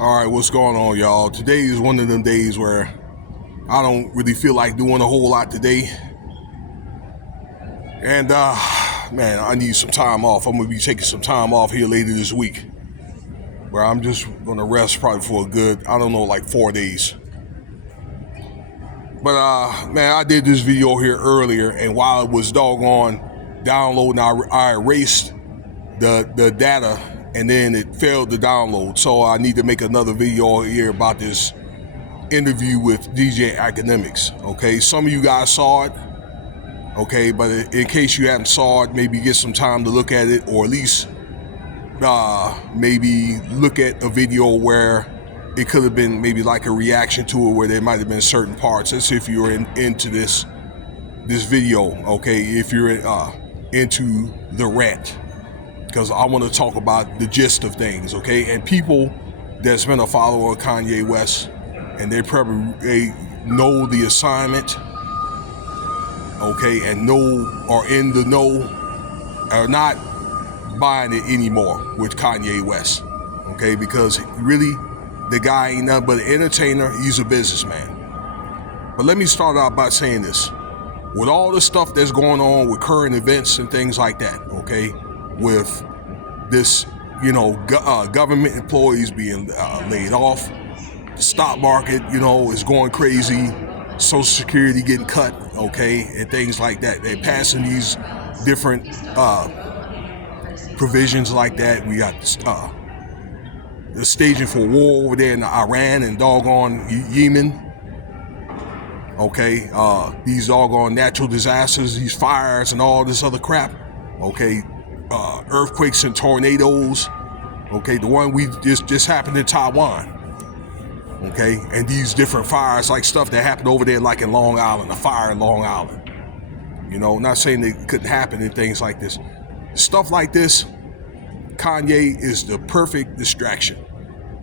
All right, what's going on, y'all? Today is one of them days where I don't really feel like doing a whole lot today. And, man, I need some time off. I'm going to be taking some time off here later this week where I'm just going to rest probably for a good, like 4 days. But, man, I did this video here earlier, and while it was doggone downloading, I erased the data, and then it failed to download. So I need to make another video here about this interview with DJ Akedemiks. Okay, some of you guys saw it. Okay, but in case you haven't saw it, maybe get some time to look at it, or at least maybe look at a video where it could have been maybe like a reaction to it, where there might have been certain parts. That's if you're into this video. Okay, if you're into the rant, because I want to talk about the gist of things. Okay, and people that's been a follower of Kanye West, and they know the assignment. Okay, and are in the know, are not buying it anymore with Kanye West. Okay, because really, the guy ain't nothing but an entertainer. He's a businessman. But let me start out by saying this: with all the stuff that's going on with current events and things like that, okay, with this, government employees being laid off, the stock market, is going crazy, Social Security getting cut, okay, and things like that. They're passing these different provisions like that. We got the staging for war over there in Iran and doggone Yemen. Okay, these doggone natural disasters, these fires and all this other crap. Okay, earthquakes and tornadoes. Okay, the one we just happened in Taiwan. Okay, and these different fires, like stuff that happened over there, like in Long Island, a fire in Long Island. Not saying it couldn't happen and things like this. Stuff like this, Kanye is the perfect distraction.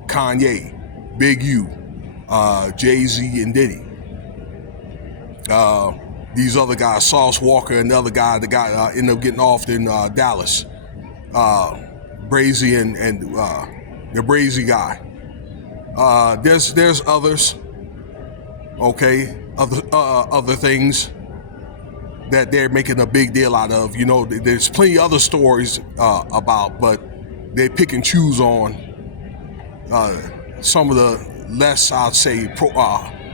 Kanye, Big U, Jay-Z and Diddy. These other guys, Sauce Walker and the other guy, the guy ended up getting off in Dallas. Brazy and the Brazy guy. There's others, okay, other things that they're making a big deal out of. There's plenty of other stories about, but they pick and choose on some of the less, I'd say,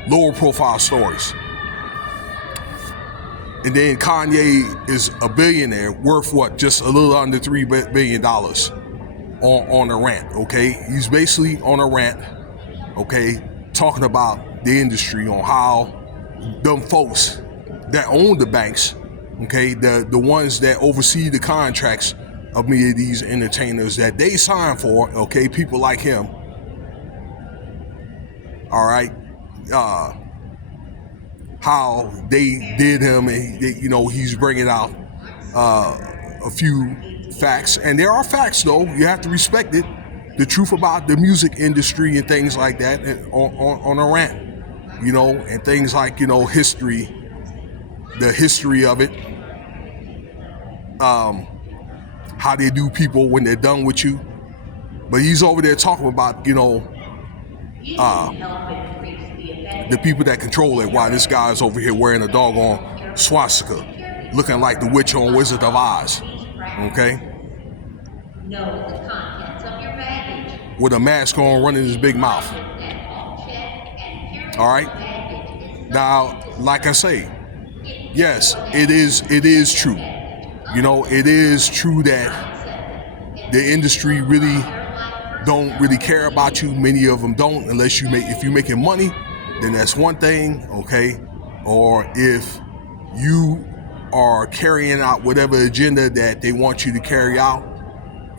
lower profile stories. And then Kanye is a billionaire worth what? Just a little under $3 billion on a rant, okay? He's basically on a rant, okay, talking about the industry, on how them folks that own the banks, okay, the ones that oversee the contracts of many of these entertainers that they sign for, okay, people like him, all right, how they did him, and he's bringing out a few facts, and there are facts though. You have to respect it, the truth about the music industry and things like that, and on a rant, and things like history, the history of it, how they do people when they're done with you. But he's over there talking about the people that control it, while this guy's over here wearing a doggone swastika, looking like the witch on Wizard of Oz, okay? With a mask on, running his big mouth. All right? Now, like I say, yes, it is true. It is true that the industry really don't really care about you. Many of them don't, unless if you're making money, then that's one thing, okay? Or if you are carrying out whatever agenda that they want you to carry out,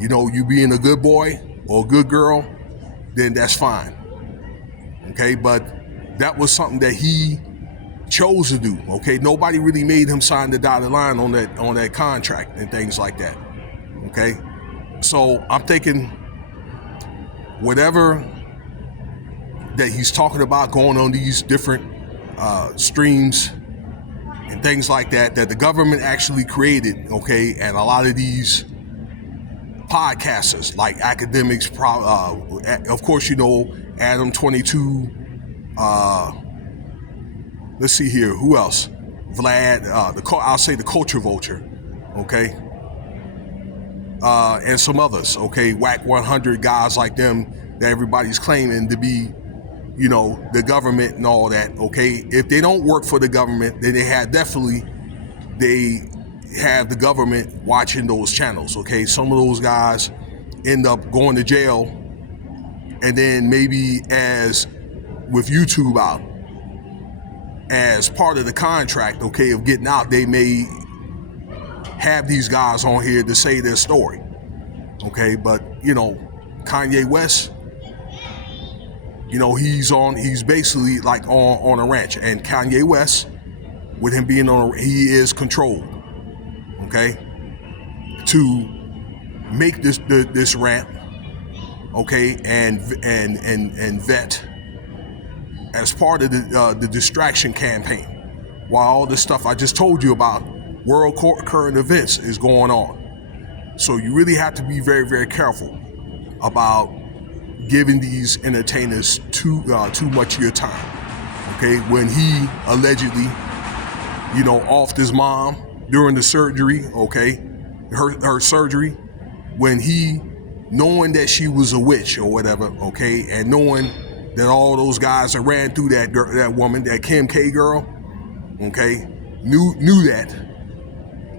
you being a good boy or a good girl, then that's fine, okay? But that was something that he chose to do, okay? Nobody really made him sign the dotted line on that contract and things like that, okay? So I'm thinking whatever that he's talking about going on these different streams and things like that the government actually created, okay, and a lot of these podcasters like Akedemiks, of course, Adam 22. Let's see here, who else? Vlad, I'll say the Culture Vulture, okay, and some others, okay, Whack 100 guys like them that everybody's claiming to be, the government and all that, okay. If they don't work for the government, then they have the government watching those channels, okay. Some of those guys end up going to jail, and then maybe as with YouTube out, as part of the contract, okay, of getting out, they may have these guys on here to say their story, okay. But Kanye West, he's basically like on a ranch, and Kanye West, with him being he is controlled, okay, to make this rant, okay, and vet as part of the distraction campaign, while all this stuff I just told you about world current events is going on. So you really have to be very, very careful about giving these entertainers too much of your time, okay. When he allegedly, offed his mom during the surgery, okay, her surgery, when he, knowing that she was a witch or whatever, okay, and knowing that all those guys that ran through that woman, that Kim K girl, okay, knew that,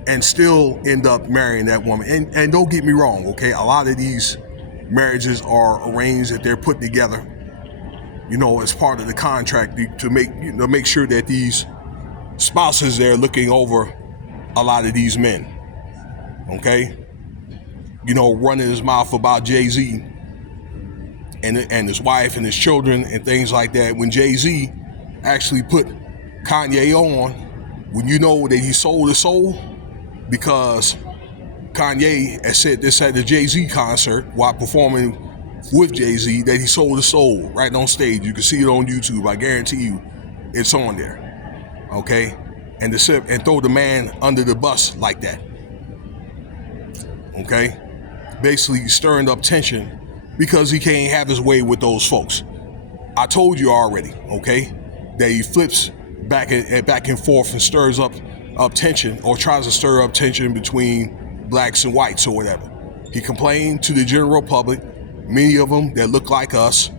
and still end up marrying that woman. And don't get me wrong, okay, a lot of these marriages are arranged, that they're put together, as part of the contract to make sure that these spouses, they're looking over a lot of these men, okay, running his mouth about Jay-Z and his wife and his children and things like that, when Jay-Z actually put Kanye on, when you know that he sold his soul, because Kanye has said this at the Jay-Z concert while performing with Jay-Z, that he sold his soul right on stage. You can see it on YouTube. I guarantee you it's on there, okay? And throw the man under the bus like that, okay? Basically stirring up tension because he can't have his way with those folks. I told you already, okay, that he flips back and forth and stirs up tension, or tries to stir up tension between blacks and whites or whatever. He complained to the general public, many of them that look like us,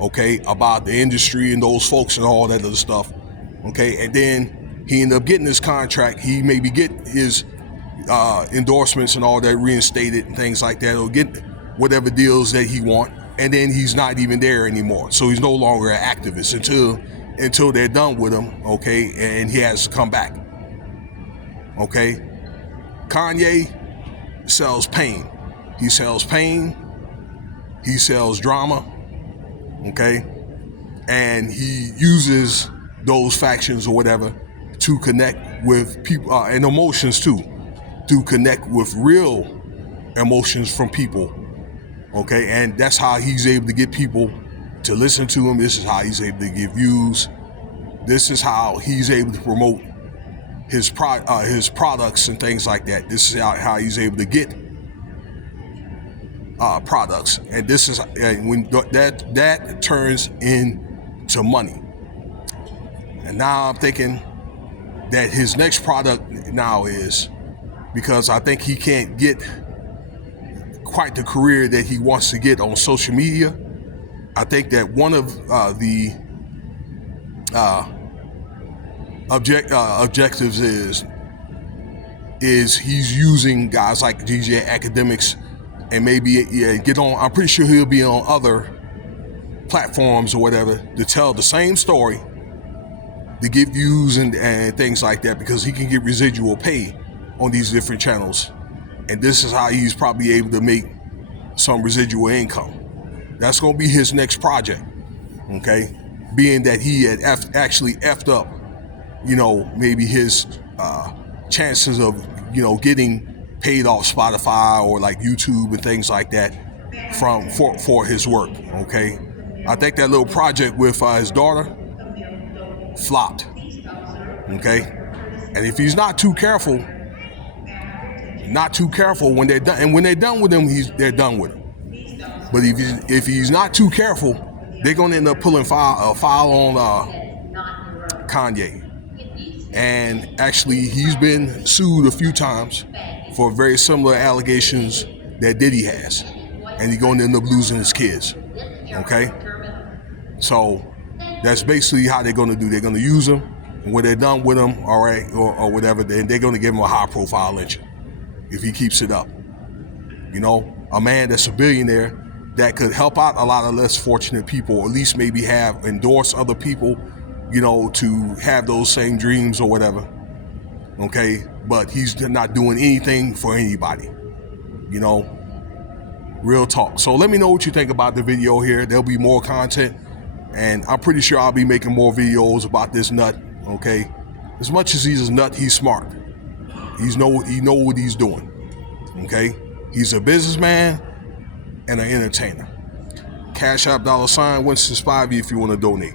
okay, about the industry and those folks and all that other stuff, okay, and then he ended up getting his contract. He maybe get his endorsements and all that reinstated and things like that, or get whatever deals that he want, and then he's not even there anymore. So he's no longer an activist until they're done with him, okay, and he has to come back, okay. Kanye sells pain. He sells pain. He sells drama, okay, and he uses those factions or whatever to connect with people, and emotions too, to connect with real emotions from people, okay, and that's how he's able to get people to listen to him. This is how he's able to get views. This is how he's able to promote his products and things like that. This is how he's able to get products, and this is when that turns into money. And now I'm thinking that his next product now is, because I think he can't get quite the career that he wants to get on social media. I think that one of the objectives is he's using guys like DJ Akedemiks, and maybe get on. I'm pretty sure he'll be on other platforms or whatever to tell the same story, to get views and things like that, because he can get residual pay on these different channels, and this is how he's probably able to make some residual income. That's going to be his next project, okay? Being that he had actually effed up, maybe his chances of, getting paid off Spotify or like YouTube and things like that for his work, okay? I think that little project with his daughter flopped, okay? And if he's not too careful, not too careful when they're done. And when they're done with him, they're done with him. But if he's not too careful, they're gonna end up pulling file on Kanye. And actually, he's been sued a few times for very similar allegations that Diddy has, and he's going to end up losing his kids. Okay, so that's basically how they're going to do. They're going to use him, and when they're done with him, all right, or whatever, then they're going to give him a high-profile lynching if he keeps it up. You know, a man that's a billionaire that could help out a lot of less fortunate people, or at least maybe have endorse other people, you know, to have those same dreams or whatever. Okay, but he's not doing anything for anybody. You know, real talk. So let me know what you think about the video here. There'll be more content, and I'm pretty sure I'll be making more videos about this nut. Okay, as much as he's a nut, he's smart. He know what he's doing. Okay, he's a businessman and an entertainer. Cash App $Winston Spivey if you want to donate.